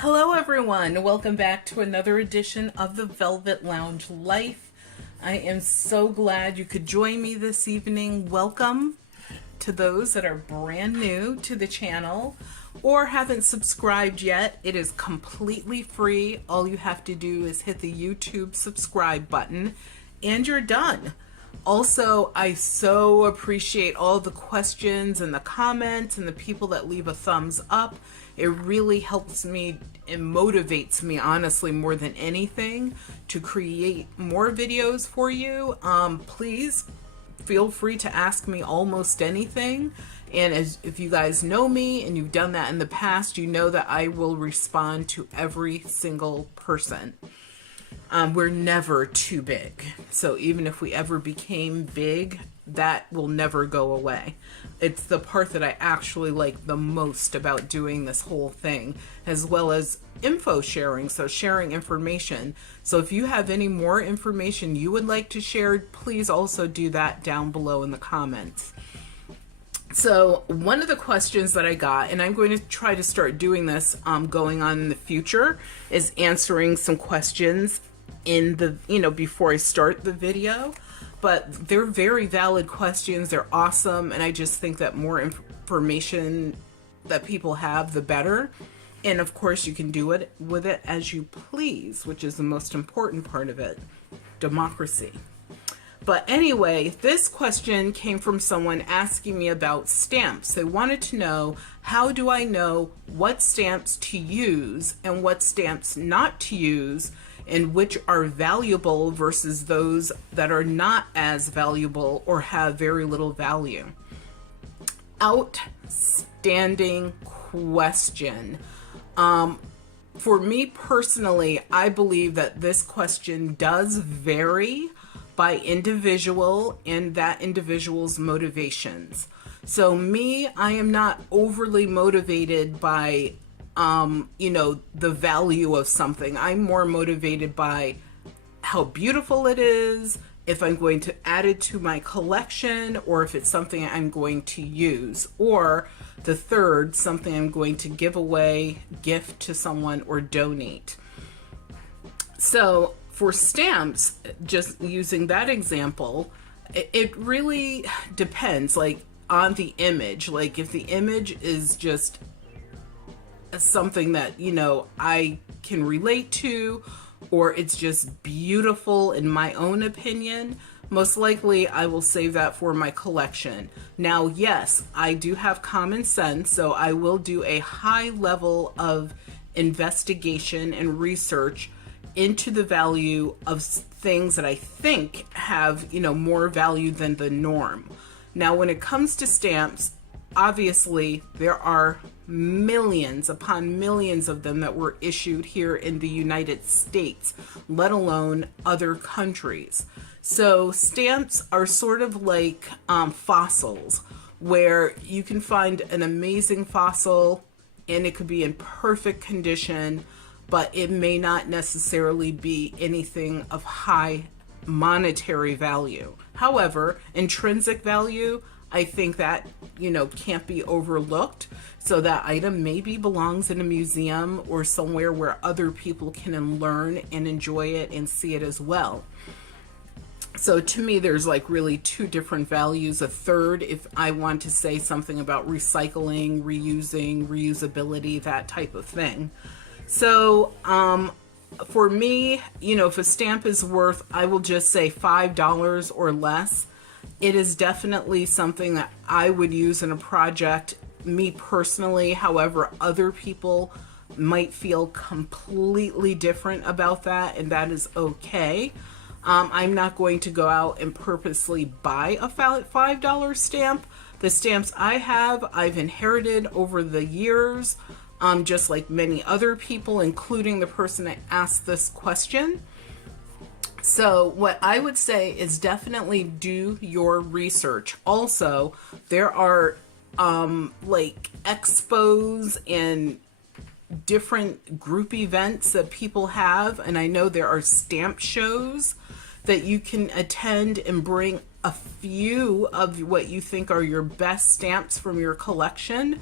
Hello, everyone. Welcome back to another edition of the Velvet Lounge Life. I am so glad you could join me this evening. Welcome to those that are brand new to the channel or haven't subscribed yet. It is completely free. All you have to do is hit the YouTube subscribe button and you're done. Also, I so appreciate all the questions and the comments and the people that leave a thumbs up. It really helps me and motivates me, honestly, more than anything, to create more videos for you. Please feel free to ask me almost anything. And if you guys know me and you've done that in the past, you know that I will respond to every single person. We're never too big. So even if we ever became big, that will never go away. It's the part that I actually like the most about doing this whole thing, as well as info sharing, so sharing information. So if you have any more information you would like to share, please also do that down below in the comments. So one of the questions that I got, and I'm going to try to start doing this going on in the future, is answering some questions in the, before I start the video. But they're very valid questions. They're awesome. And I just think that more information that people have, the better. And of course, you can do it with it as you please, which is the most important part of it. Democracy. But anyway, this question came from someone asking me about stamps. They wanted to know, how do I know what stamps to use and what stamps not to use, and which are valuable versus those that are not as valuable or have very little value? Outstanding question. For me personally, I believe that this question does vary by individual and that individual's motivations. So me, I am not overly motivated by the value of something. I'm more motivated by how beautiful it is, if I'm going to add it to my collection, or if it's something I'm going to use, or the third, something I'm going to give away, gift to someone, or donate. So for stamps, just using that example, it really depends, like, on the image. Like, if the image is just something that, I can relate to, or it's just beautiful in my own opinion, most likely I will save that for my collection. Now, yes, I do have common sense, so I will do a high level of investigation and research into the value of things that I think have, more value than the norm. Now, when it comes to stamps, obviously there are millions upon millions of them that were issued here in the United States, let alone other countries. So stamps are sort of like fossils, where you can find an amazing fossil and it could be in perfect condition, but it may not necessarily be anything of high monetary value. However, intrinsic value, I think that, can't be overlooked. So that item maybe belongs in a museum or somewhere where other people can learn and enjoy it and see it as well. So to me, there's like really two different values. A third, if I want to say something about recycling, reusing, reusability, that type of thing. So for me, if a stamp is worth, I will just say $5 or less, it is definitely something that I would use in a project, me personally. However, other people might feel completely different about that, and that is okay. I'm not going to go out and purposely buy a $5 stamp. The stamps I have, I've inherited over the years, just like many other people, including the person that asked this question. So what I would say is definitely do your research. Also, there are like expos and different group events that people have, and I know there are stamp shows that you can attend and bring a few of what you think are your best stamps from your collection.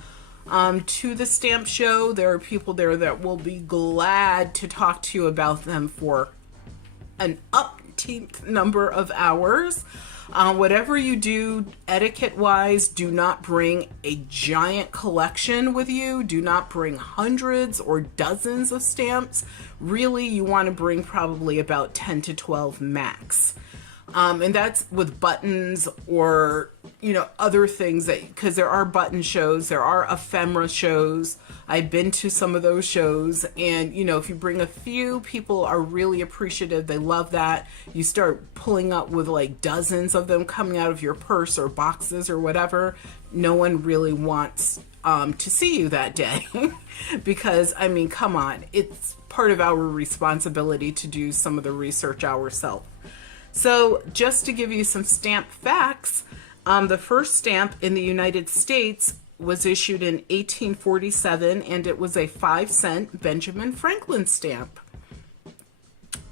to the stamp show. There are people there that will be glad to talk to you about them for an umpteenth number of hours. Whatever you do, etiquette-wise, do not bring a giant collection with you. Do not bring hundreds or dozens of stamps. Really, you want to bring probably about 10 to 12 max. And that's with buttons or, you know, other things that, because there are button shows, there are ephemera shows. I've been to some of those shows, and, you know, if you bring a few, people are really appreciative. They love that. You start pulling up with like dozens of them coming out of your purse or boxes or whatever. No one really wants to see you that day because, I mean, come on, it's part of our responsibility to do some of the research ourselves. So just to give you some stamp facts, the first stamp in the United States was issued in 1847, and it was a 5-cent Benjamin Franklin stamp.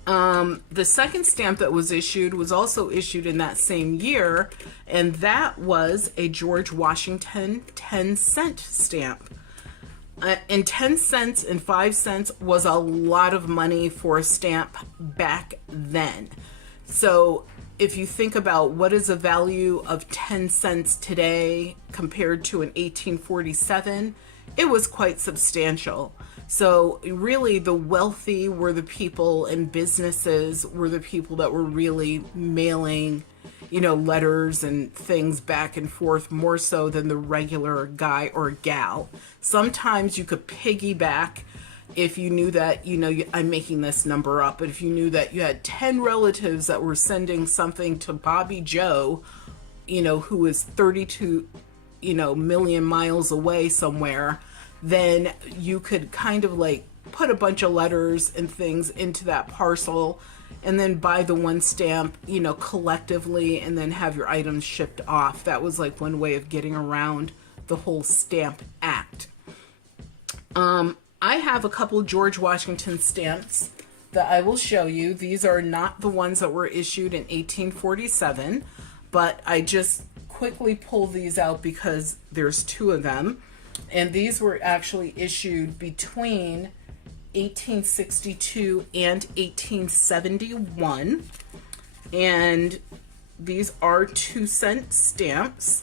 The second stamp that was issued was also issued in that same year, and that was a George Washington 10-cent stamp. And 10 cents and 5 cents was a lot of money for a stamp back then. So if you think about what is the value of 10 cents today compared to in 1847, it was quite substantial. So really the wealthy were the people, and businesses were the people that were really mailing, you know, letters and things back and forth more so than the regular guy or gal. Sometimes you could piggyback if you knew that, you know, I'm making this number up, but if you knew that you had 10 relatives that were sending something to Bobby Joe, you know, who is 32, you know, million miles away somewhere, then you could kind of like put a bunch of letters and things into that parcel and then buy the one stamp, you know, collectively, and then have your items shipped off. That was like one way of getting around the whole Stamp Act. I have a couple George Washington stamps that I will show you. These are not the ones that were issued in 1847, but I just quickly pull these out because there's two of them. And these were actually issued between 1862 and 1871. And these are 2-cent stamps.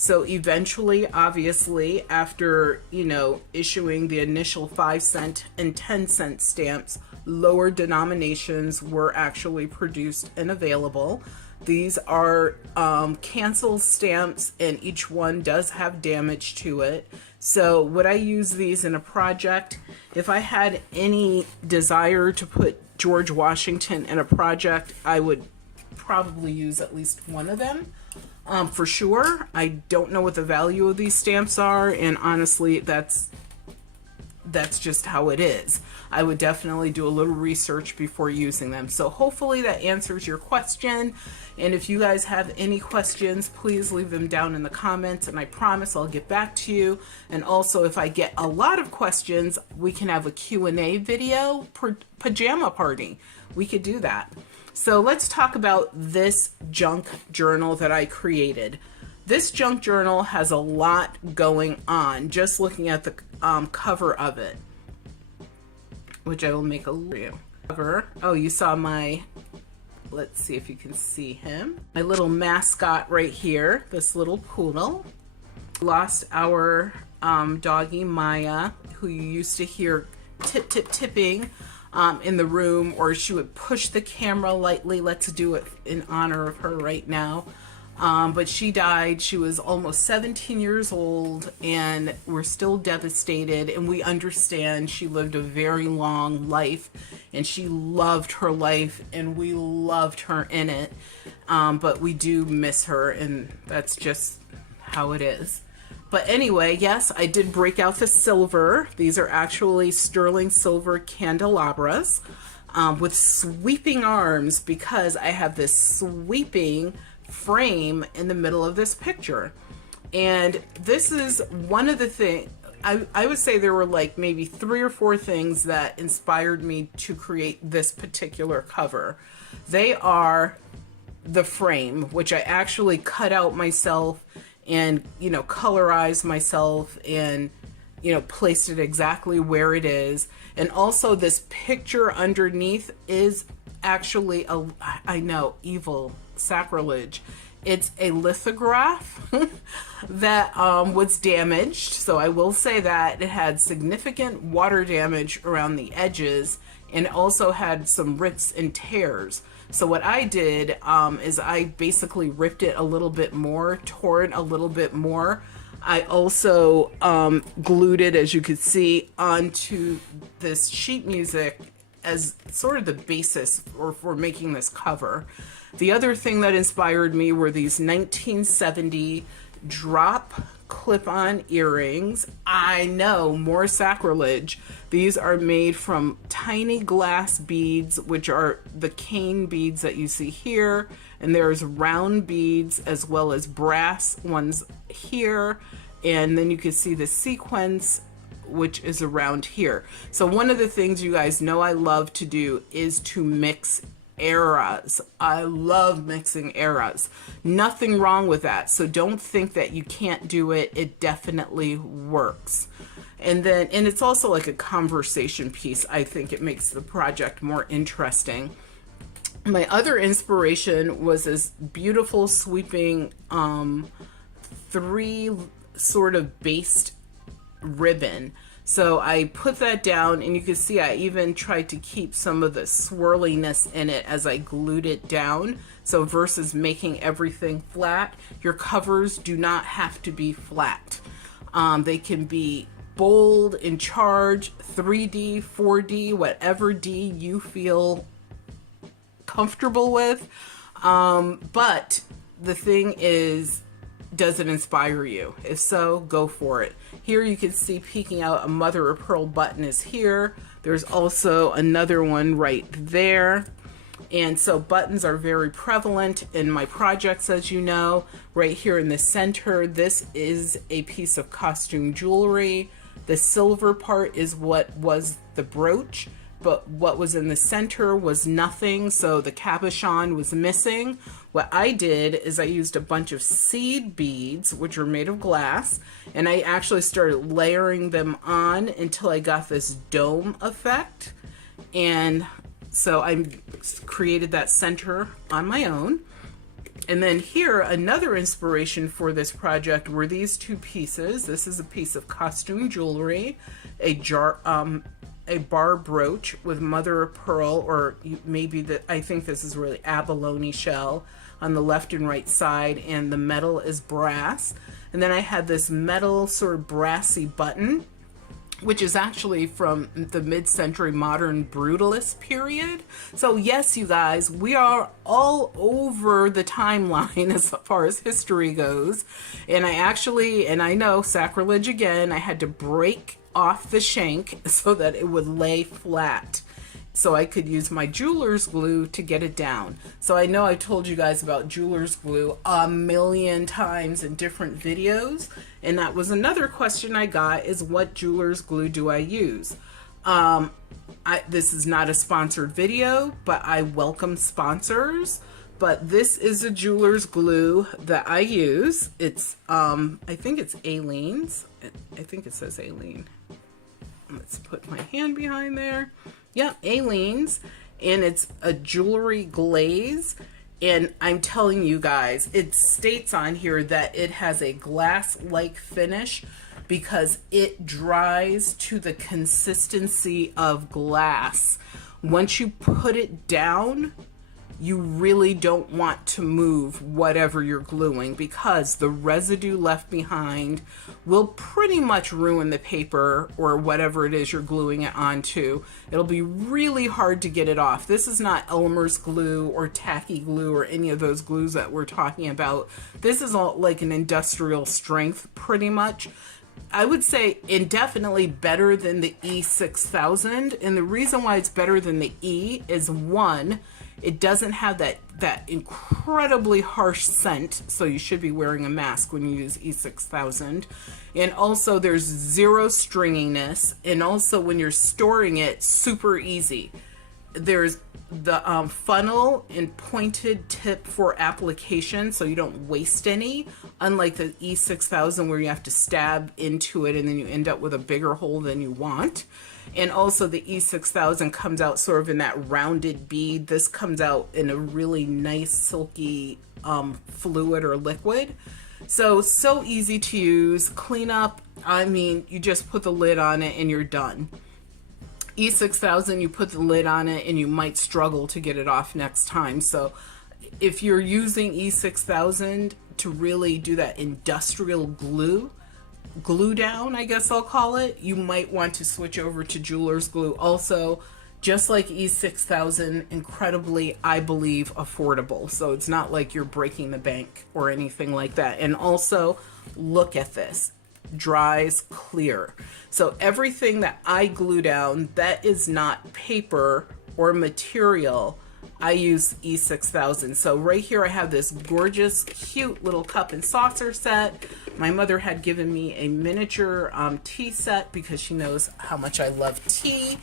So eventually, obviously, after, you know, issuing the initial 5-cent and 10-cent stamps, lower denominations were actually produced and available. These are cancel stamps, and each one does have damage to it. So would I use these in a project? If I had any desire to put George Washington in a project, I would probably use at least one of them. For sure. I don't know what the value of these stamps are, and honestly, that's just how it is. I would definitely do a little research before using them. So hopefully that answers your question. And if you guys have any questions, please leave them down in the comments, and I promise I'll get back to you. And also, if I get a lot of questions, we can have a Q&A video per pajama party. We could do that. So let's talk about this junk journal that I created. This junk journal has a lot going on, just looking at the cover of it, which I will make a review. Cover. Oh, you saw my, let's see if you can see him. My little mascot right here, this little poodle. Lost our doggy Maya, who you used to hear tip, tip, tipping in the room, or she would push the camera lightly. Let's do it in honor of her right now. But she died. She was almost 17 years old, and we're still devastated, and we understand she lived a very long life, and she loved her life, and we loved her in it. But we do miss her, and that's just how it is. But anyway, yes, I did break out the silver. These are actually sterling silver candelabras with sweeping arms, because I have this sweeping frame in the middle of this picture. And this is one of the things, I would say there were like maybe 3 or 4 things that inspired me to create this particular cover. They are the frame, which I actually cut out myself and, you know, colorized myself and placed it exactly where it is. And also this picture underneath is actually I know, evil, sacrilege. It's a lithograph that was damaged. So I will say that it had significant water damage around the edges and also had some rips and tears. So what I did is I basically ripped it a little bit more, tore it a little bit more. I also glued it, as you could see, onto this sheet music as sort of the basis for making this cover. The other thing that inspired me were these 1970 drop clip-on earrings. I know, more sacrilege. These are made from tiny glass beads, which are the cane beads that you see here, and there's round beads as well as brass ones here, and then you can see the sequence, which is around here. So one of the things you guys know I love to do is to mix eras. I love mixing eras. Nothing wrong with that. So don't think that you can't do it. It definitely works. And it's also like a conversation piece. I think it makes the project more interesting. My other inspiration was this beautiful sweeping 3 sort of based ribbon. So I put that down, and you can see I even tried to keep some of the swirliness in it as I glued it down. So versus making everything flat, your covers do not have to be flat. They can be bold, in charge, 3D, 4D, whatever D you feel comfortable with. But the thing is, does it inspire you? If so, go for it. Here you can see peeking out a mother of pearl button is here. There's also another one right there. And so buttons are very prevalent in my projects, as you know. Right here in the center, this is a piece of costume jewelry. The silver part is what was the brooch, but what was in the center was nothing, so the cabochon was missing. What I did is I used a bunch of seed beads, which are made of glass, and I actually started layering them on until I got this dome effect. And so I created that center on my own. And then here, another inspiration for this project were these 2 pieces. This is a piece of costume jewelry, a bar brooch with mother of pearl, or maybe I think this is really abalone shell on the left and right side, and the metal is brass. And then I had this metal sort of brassy button, which is actually from the mid-century modern brutalist period. So yes, you guys, we are all over the timeline as far as history goes. And I know, sacrilege again, I had to break off the shank so that it would lay flat, so I could use my jeweler's glue to get it down. So I know I told you guys about jeweler's glue a million times in different videos, and that was another question I got, is what jeweler's glue do I use? This is not a sponsored video, but I welcome sponsors. But this is a jeweler's glue that I use. It's I think it's Aleene's. I think it says Aleen. Let's put my hand behind there. Yep, Aleene's, and it's a jewelry glaze. And I'm telling you guys, it states on here that it has a glass-like finish because it dries to the consistency of glass. Once you put it down, you really don't want to move whatever you're gluing, because the residue left behind will pretty much ruin the paper or whatever it is you're gluing it onto. It'll be really hard to get it off. This is not Elmer's glue or tacky glue or any of those glues that we're talking about. This is all like an industrial strength, pretty much. I would say indefinitely better than the E6000. And the reason why it's better than the E is, one, it doesn't have that incredibly harsh scent, so you should be wearing a mask when you use E6000. And also there's zero stringiness, and also when you're storing it, super easy. There's the funnel and pointed tip for application, so you don't waste any, unlike the E6000 where you have to stab into it and then you end up with a bigger hole than you want. And also the E6000 comes out sort of in that rounded bead. This comes out in a really nice silky fluid or liquid. So easy to use. Clean up, I mean, you just put the lid on it and you're done. E6000, you put the lid on it and you might struggle to get it off next time. So if you're using E6000 to really do that industrial glue down, I guess I'll call it, you might want to switch over to jeweler's glue. Also, just like E6000, incredibly, I believe, affordable. So it's not like you're breaking the bank or anything like that. And also, look at this. Dries clear. So everything that I glue down that is not paper or material, I use E6000. So right here I have this gorgeous, cute little cup and saucer set. My mother had given me a miniature tea set because she knows how much I love tea.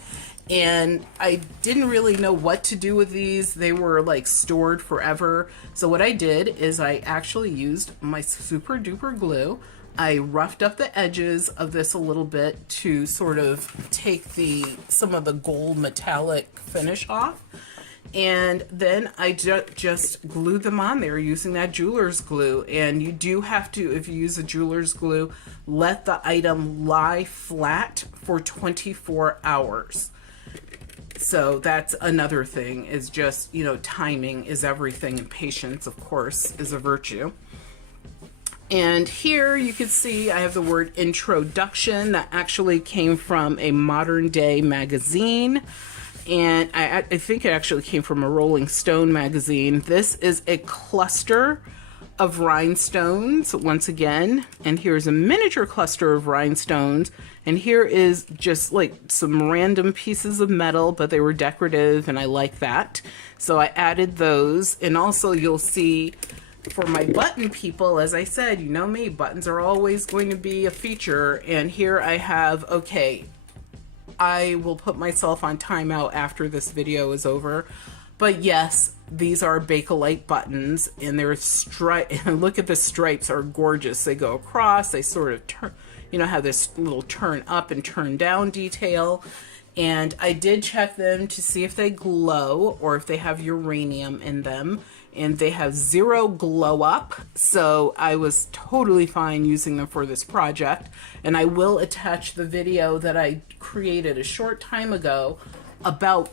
And I didn't really know what to do with these. They were like stored forever. So what I did is I actually used my super duper glue. I roughed up the edges of this a little bit to sort of take some of the gold metallic finish off. And then I just glued them on there using that jeweler's glue. And you do have to, if you use a jeweler's glue, let the item lie flat for 24 hours. So that's another thing, is just, timing is everything, and patience, of course, is a virtue. And here you can see I have the word introduction that actually came from a modern day magazine. And I think it actually came from a Rolling Stone magazine. This is a cluster of rhinestones once again. And here's a miniature cluster of rhinestones. And here is just like some random pieces of metal, but they were decorative and I like that. So I added those. And also you'll see, for my button people, as I said, you know me, buttons are always going to be a feature. And here I have, okay, I will put myself on timeout after this video is over. But yes, these are Bakelite buttons, and they're and look at the stripes are gorgeous. They go across, they sort of turn, have this little turn up and turn down detail. And I did check them to see if they glow or if they have uranium in them. And they have 0 glow up, so I was totally fine using them for this project. And I will attach the video that I created a short time ago about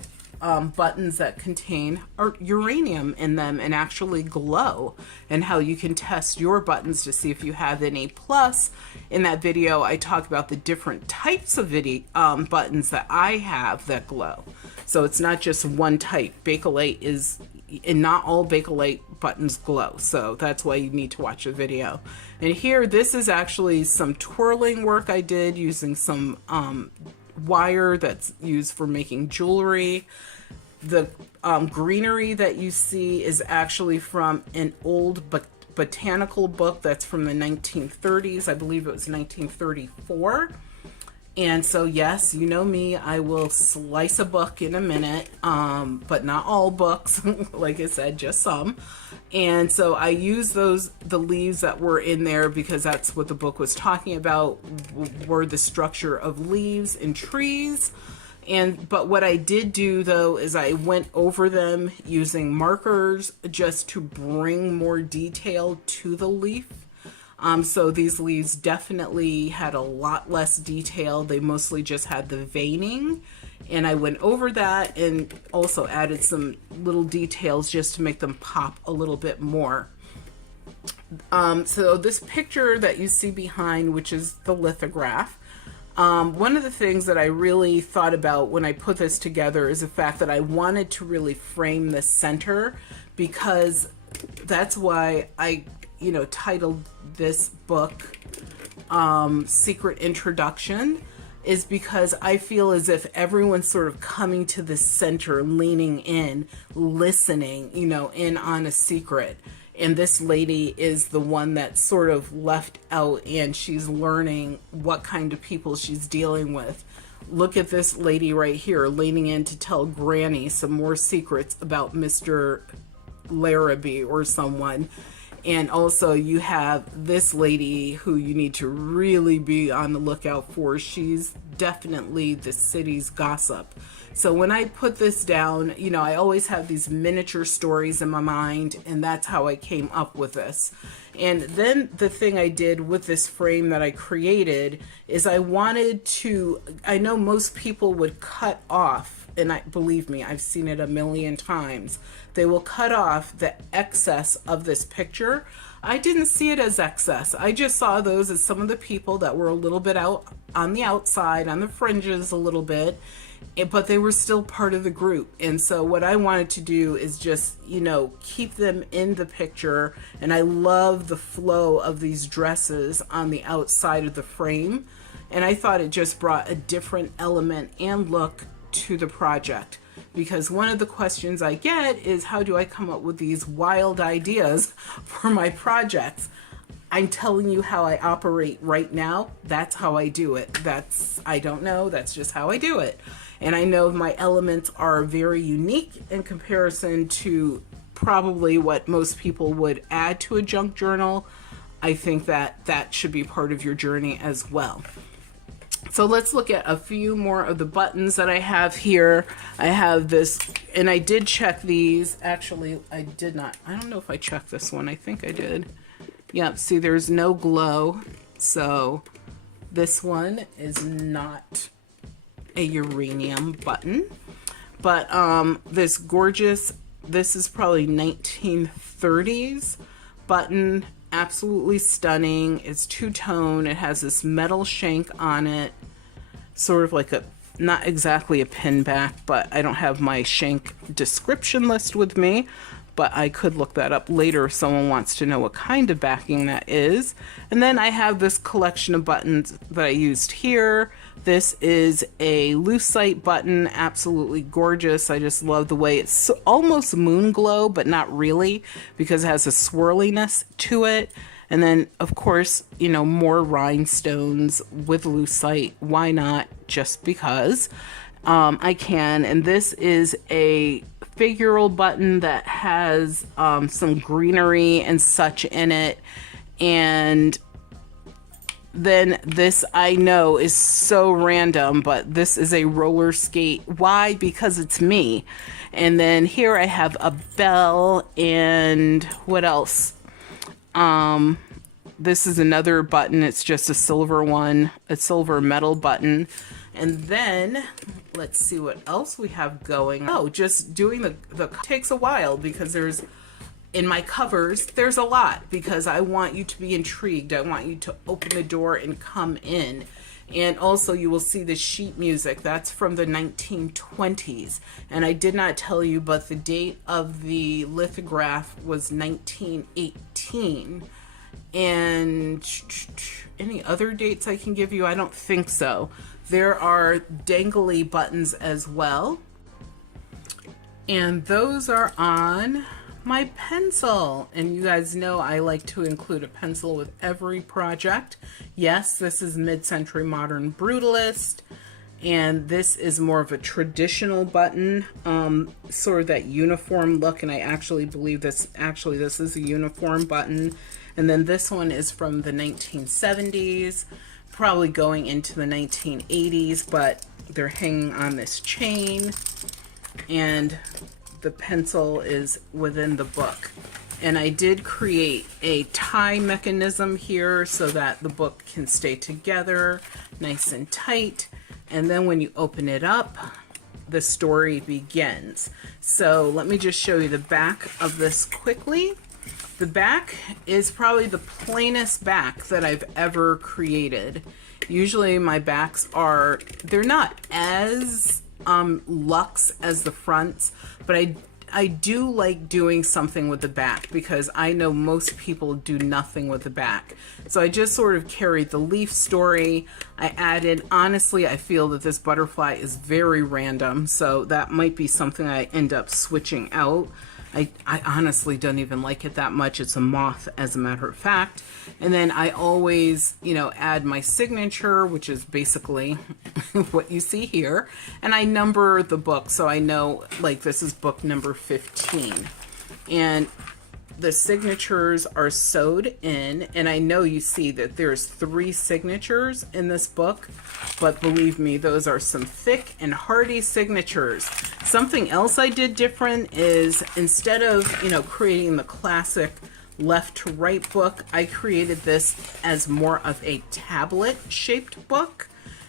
buttons that contain uranium in them and actually glow, and how you can test your buttons to see if you have any. Plus, in that video, I talk about the different types of buttons that I have that glow. So it's not just one type. Bakelite is, and not all Bakelite buttons glow. So that's why you need to watch the video. And here, this is actually some twirling work I did using some wire that's used for making jewelry. The greenery that you see is actually from an old botanical book that's from the 1930s. I believe it was 1934. And so, yes, you know me, I will slice a book in a minute, but not all books, like I said, just some. And so I use the leaves that were in there because that's what the book was talking about, were the structure of leaves and trees. But what I did do, though, is I went over them using markers just to bring more detail to the leaf. So these leaves definitely had a lot less detail. They mostly just had the veining. And I went over that and also added some little details just to make them pop a little bit more. So this picture that you see behind, which is the lithograph, one of the things that I really thought about when I put this together is the fact that I wanted to really frame the center, because that's why I titled this book Secret Introduction, is because I feel as if everyone's sort of coming to the center, leaning in, listening, in on a secret. And this lady is the one that's sort of left out, and she's learning what kind of people she's dealing with. look at this lady right here leaning in to tell Granny some more secrets about Mr. Larrabee or someone. And also you have this lady who you need to really be on the lookout for. She's definitely the city's gossip. So when I put this down, you know, I always have these miniature stories in my mind, and that's how I came up with this. And then the thing I did with this frame that I created is I wanted to, I know most people would cut off, and believe me, I've seen it a million times. They will cut off the excess of this picture. I didn't see it as excess. I just saw those as some of the people that were a little bit out on the outside, on the fringes a little bit, but they were still part of the group. And so what I wanted to do is just, you know, keep them in the picture. And I love the flow of these dresses on the outside of the frame. And I thought it just brought a different element and look to the project. Because one of the questions I get is, how do I come up with these wild ideas for my projects? I'm telling you how I operate right now. That's how I do it. I don't know, that's just how I do it. And I know my elements are very unique in comparison to probably what most people would add to a junk journal. I think that that should be part of your journey as well. So let's look at a few more of the buttons that I have here. I have this, and I did check these. Actually, I did not. I don't know if I checked this one. I think I did. Yep, see, there's no glow. So this one is not a uranium button. But this gorgeous, this is probably 1930s button. Absolutely stunning. It's two-tone. It has this metal shank on it, sort of like a, not exactly a pin back, but I don't have my shank description list with me, but I could look that up later if someone wants to know what kind of backing that is. And then I have this collection of buttons that I used here. This is a lucite button, absolutely gorgeous. I just love the way it's almost moon glow, but not really, because it has a swirliness to it. And then, of course, you know, more rhinestones with lucite. Why not? Just because I can. And this is a figural button that has some greenery and such in it. And then this, I know, is so random, but this is a roller skate. Why? Because it's me. And then here I have a bell, and what else? This is another button. It's just a silver one, a silver metal button. And then let's see what else we have going. Oh, just doing the takes a while, because there's, in my covers, there's a lot, because I want you to be intrigued. I want you to open the door and come in. And also you will see the sheet music. That's from the 1920s. And I did not tell you, but the date of the lithograph was 1918. And any other dates I can give you? I don't think so. There are dangly buttons as well. And those are on my pencil. And you guys know I like to include a pencil with every project. Yes, this is mid-century modern brutalist, and this is more of a traditional button, sort of that uniform look. And I actually believe this is a uniform button. And then this one is from the 1970s, probably going into the 1980s, but they're hanging on this chain, and the pencil is within the book. And I did create a tie mechanism here so that the book can stay together nice and tight. And then when you open it up, the story begins. So let me just show you the back of this quickly. The back is probably the plainest back that I've ever created. Usually my backs are, they're not as luxe as the fronts, but I do like doing something with the back, because I know most people do nothing with the back. So I just sort of carried the leaf story. I added, honestly, I feel that this butterfly is very random, so that might be something I end up switching out. I honestly don't even like it that much. It's a moth, as a matter of fact. And then I always, you know, add my signature, which is basically what you see here. And I number the book, so I know, like, this is book number 15. And the signatures are sewed in, and I know you see that there's 3 signatures in this book, but believe me, those are some thick and hearty signatures. Something else I did different is, instead of, you know, creating the classic left to right book, I created this as more of a tablet shaped book.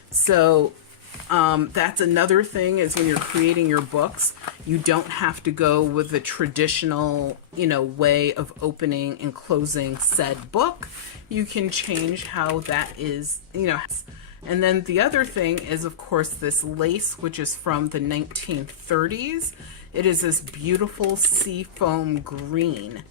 So that's another thing, is when you're creating your books, you don't have to go with the traditional, you know, way of opening and closing said book. You can change how that is, you know. And then the other thing is, of course, this lace, which is from the 1930s. It is this beautiful seafoam green.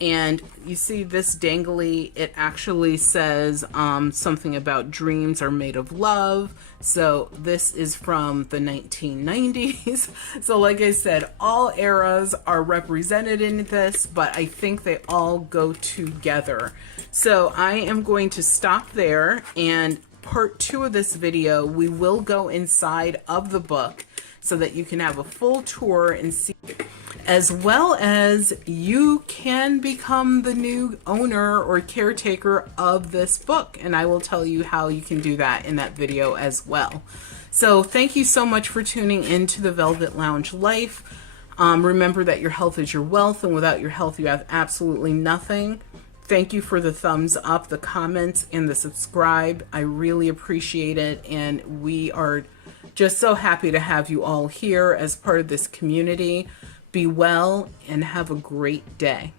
And you see this dangly, it actually says something about dreams are made of love. So this is from the 1990s. So like I said, all eras are represented in this, but I think they all go together. So I am going to stop there, and part 2 of this video, we will go inside of the book so that you can have a full tour and see, as well as you can become the new owner or caretaker of this book. And I will tell you how you can do that in that video as well. So thank you so much for tuning into the Velvet Lounge Life. Remember that your health is your wealth, and without your health, you have absolutely nothing. Thank you for the thumbs up, the comments, and the subscribe. I really appreciate it. And we are just so happy to have you all here as part of this community. Be well and have a great day.